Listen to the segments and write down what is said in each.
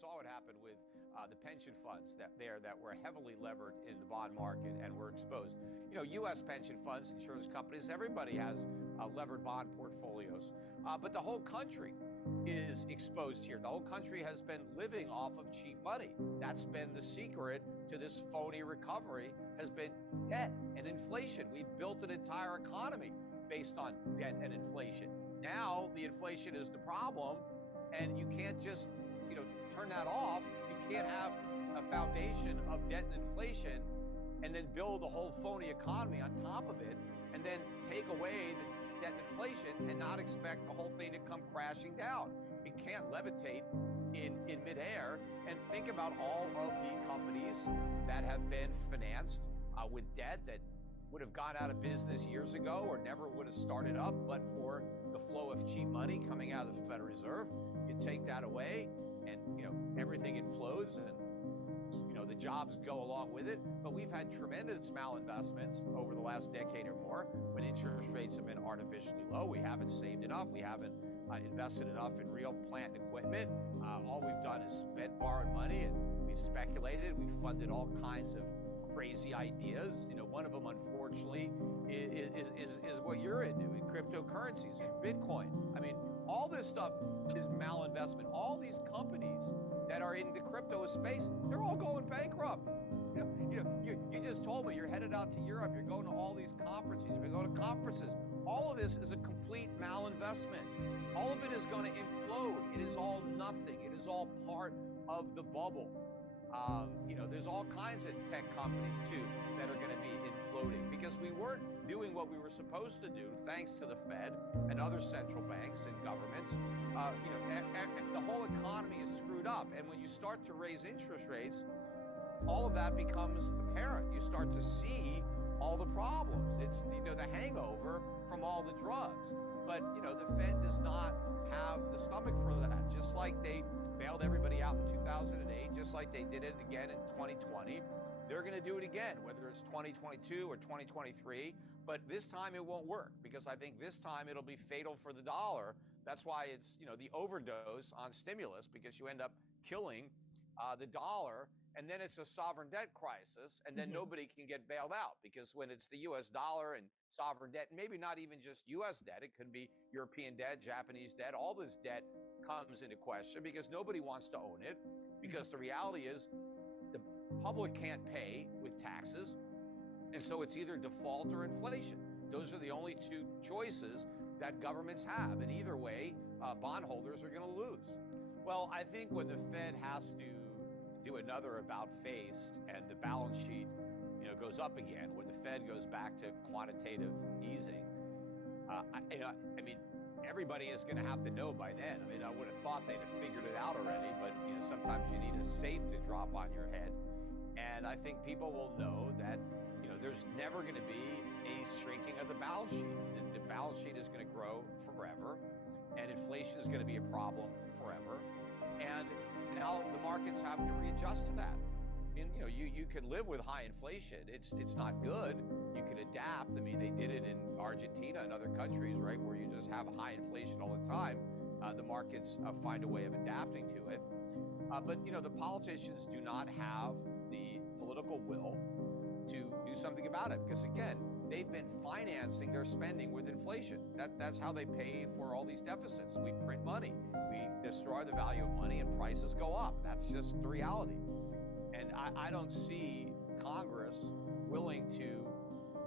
saw what happened with the pension funds that were heavily levered in the bond market and were exposed. U.S. pension funds, insurance companies, everybody has levered bond portfolios, but the whole country is exposed here. The whole country has been living off of cheap money. That's been the secret to this phony recovery, has been debt and inflation. We've built an entire economy based on debt and inflation. Now the inflation is the problem, and you can't just turn that off. You can't have a foundation of debt and inflation and then build a whole phony economy on top of it, and then take away the debt and inflation and not expect the whole thing to come crashing down. It can't levitate in midair. And think about all of the companies that have been financed with debt that would have gone out of business years ago or never would have started up but for the flow of cheap money coming out of the Federal Reserve. You take that away and everything implodes, and the jobs go along with it. But we've had tremendous malinvestments over the last decade or more when interest rates have been artificially low. We haven't saved enough. We haven't invested enough in real plant and equipment. All we've done is spent borrowed money, and we've speculated. We've funded all kinds of crazy ideas. One of them, unfortunately, is what you're into, in cryptocurrencies and Bitcoin. I mean, all this stuff is malinvestment. All these companies that are in the crypto space, they're all going bankrupt. You just told me you're headed out to Europe. You're going to all these conferences. You're going to conferences. All of this is a complete malinvestment. All of it is going to implode. It is all nothing. It is all part of the bubble. There's all kinds of tech companies too that are going to be imploding because we weren't doing what we were supposed to do, thanks to the Fed and other central banks and governments. The whole economy is screwed up, and when you start to raise interest rates, all of that becomes apparent. You start to see all the problems. It's the hangover from all the drugs. But the Fed does not have the stomach for that. Just like they bailed everybody out in 2008, just like they did it again in 2020, they're going to do it again, whether it's 2022 or 2023. But this time it won't work, because I think this time it'll be fatal for the dollar. That's why it's the overdose on stimulus, because you end up killing the dollar. And then it's a sovereign debt crisis, and then nobody can get bailed out, because when it's the US dollar and sovereign debt, maybe not even just US debt, it could be European debt, Japanese debt, all this debt comes into question because nobody wants to own it, because the reality is the public can't pay with taxes, and so it's either default or inflation. Those are the only two choices that governments have, and either way, bondholders are going to lose. Well, I think when the Fed has to do another about face and the balance sheet goes up again, when the Fed goes back to quantitative easing, everybody is going to have to know by then. I would have thought they'd have figured it out already, but sometimes you need a safe to drop on your head. And I think people will know that there's never going to be a shrinking of the balance sheet. The balance sheet is going to grow forever, and inflation is going to be a problem forever. And now the markets have to readjust to that. You could live with high inflation. It's not good. You can adapt. They did it in Argentina and other countries, right, where you just have high inflation all the time. The markets find a way of adapting to it. But the politicians do not have the political will to do something about it, because again, they've been financing their spending with inflation. That's how they pay for all these deficits. We print money, we destroy the value of money, and prices go up. That's just the reality. And I don't see Congress willing to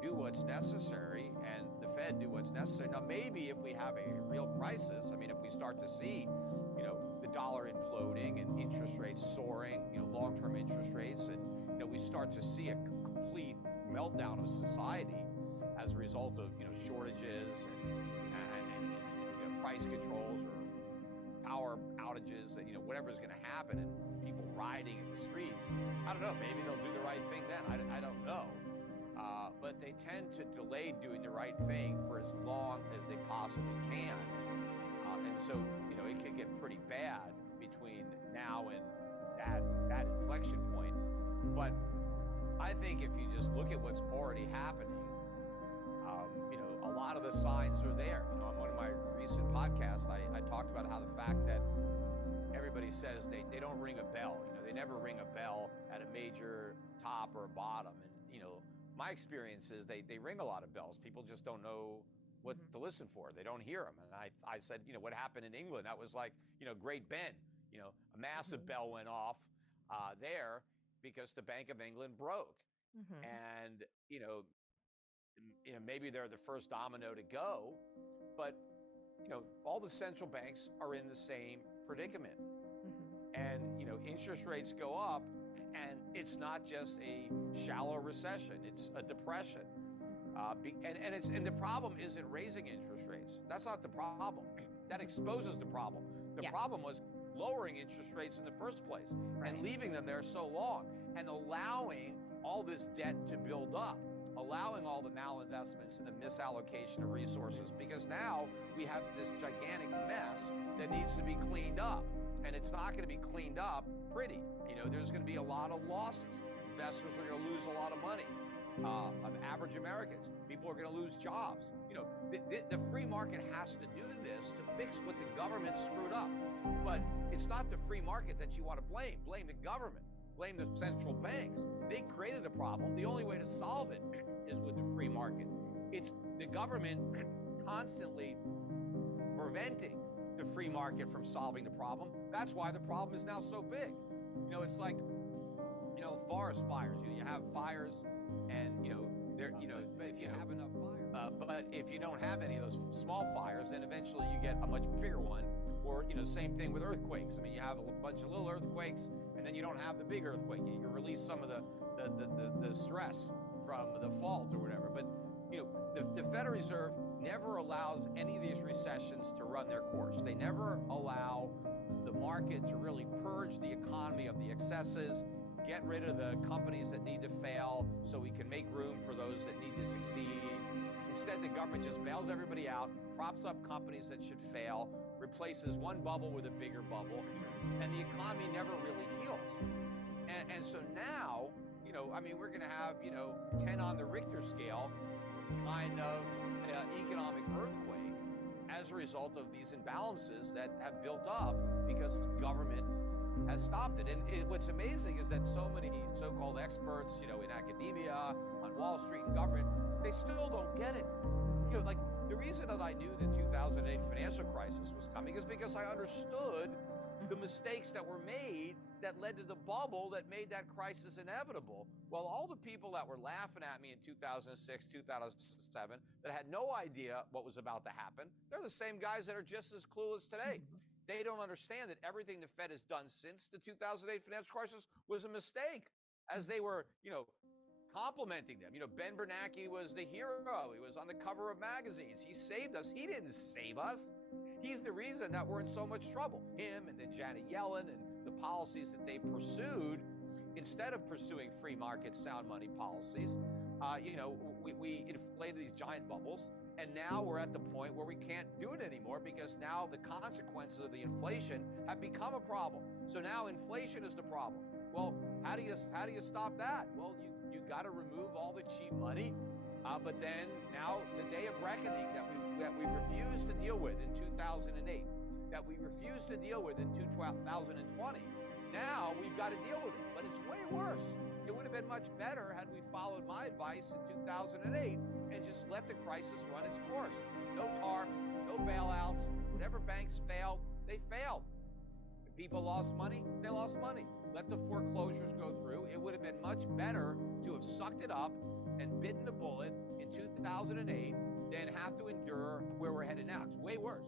do what's necessary and the Fed do what's necessary. Now, maybe if we have a real crisis, if we start to see, the dollar imploding and interest rates soaring, long-term interest rates, and we start to see a complete meltdown of society as a result of shortages and price controls or power outages, whatever's going to happen, and people rioting in the streets. I don't know. Maybe they'll do the right thing then. I don't know. But they tend to delay doing the right thing for as long as they possibly can. And so, it can get pretty bad between now and that inflection point. But I think if you just look at what's already happening, a lot of the signs are there. On one of my recent podcasts, I talked about how the fact that everybody says they don't don't ring a bell. They never ring a bell at a major top or a bottom. And my experience is they ring a lot of bells. People just don't know what to listen for. They don't hear them. And I said, what happened in England? That was like, Great Ben. A massive bell went off there because the Bank of England broke. And maybe they're the first domino to go, but all the central banks are in the same predicament. And interest rates go up, and it's not just a shallow recession, it's a depression. And the problem isn't raising interest rates. That's not the problem. That exposes the problem. The problem was lowering interest rates in the first place and leaving them there so long and allowing all this debt to build up, allowing all the malinvestments and the misallocation of resources, because now we have this gigantic mess that needs to be cleaned up. And it's not going to be cleaned up pretty. There's going to be a lot of losses. Investors are going to lose a lot of money. Of average Americans, people are going to lose jobs. The free market has to do this to fix what the government screwed up. But it's not the free market that you want to blame. Blame the government. Blame the central banks. They created a problem. The only way to solve it is with the free market. It's the government constantly preventing the free market from solving the problem. That's why the problem is now so big. It's like, forest fires. You have fires, and if you have enough fires, but if you don't have any of those small fires, then eventually you get a much bigger one. Or same thing with earthquakes. I mean, you have a bunch of little earthquakes, and then you don't have the big earthquake. You can release some of the stress from the fault or whatever. But the Federal Reserve never allows any of these recessions to run their course. They never allow the market to really purge the economy of the excesses, get rid of the companies that need to fail so we can make room for those that need to succeed. Instead, the government just bails everybody out, props up companies that should fail, replaces one bubble with a bigger bubble, and the economy never really heals. And so now, we're going to have, 10 on the Richter scale kind of economic earthquake as a result of these imbalances that have built up because government has stopped it. And what's amazing is that so many so-called experts, in academia, on Wall Street and government, they still don't get it. Like the reason that I knew the 2008 financial crisis was coming is because I understood the mistakes that were made that led to the bubble that made that crisis inevitable. Well, all the people that were laughing at me in 2006, 2007, that had no idea what was about to happen, they're the same guys that are just as clueless today. They don't understand that everything the Fed has done since the 2008 financial crisis was a mistake, as they were, complimenting them. Ben Bernanke was the hero. He was on the cover of magazines. He saved us. He didn't save us. He's the reason that we're in so much trouble. Him and then Janet Yellen and the policies that they pursued instead of pursuing free market sound money policies. We inflated these giant bubbles, and now we're at the point where we can't do it anymore because now the consequences of the inflation have become a problem. So now inflation is the problem. Well, how do you stop that? Well, you got to remove all the cheap money, but then now the day of reckoning that we refused to deal with in 2008, that we refused to deal with in 2020. Now we've got to deal with it, but it's way worse. It would have been much better had we followed my advice in 2008 and just let the crisis run its course. No TARPs, no bailouts. Whatever banks failed, they failed. If people lost money, they lost money. Let the foreclosures go through. It would have been much better to have sucked it up and bitten the bullet in 2008 than have to endure where we're headed now. It's way worse.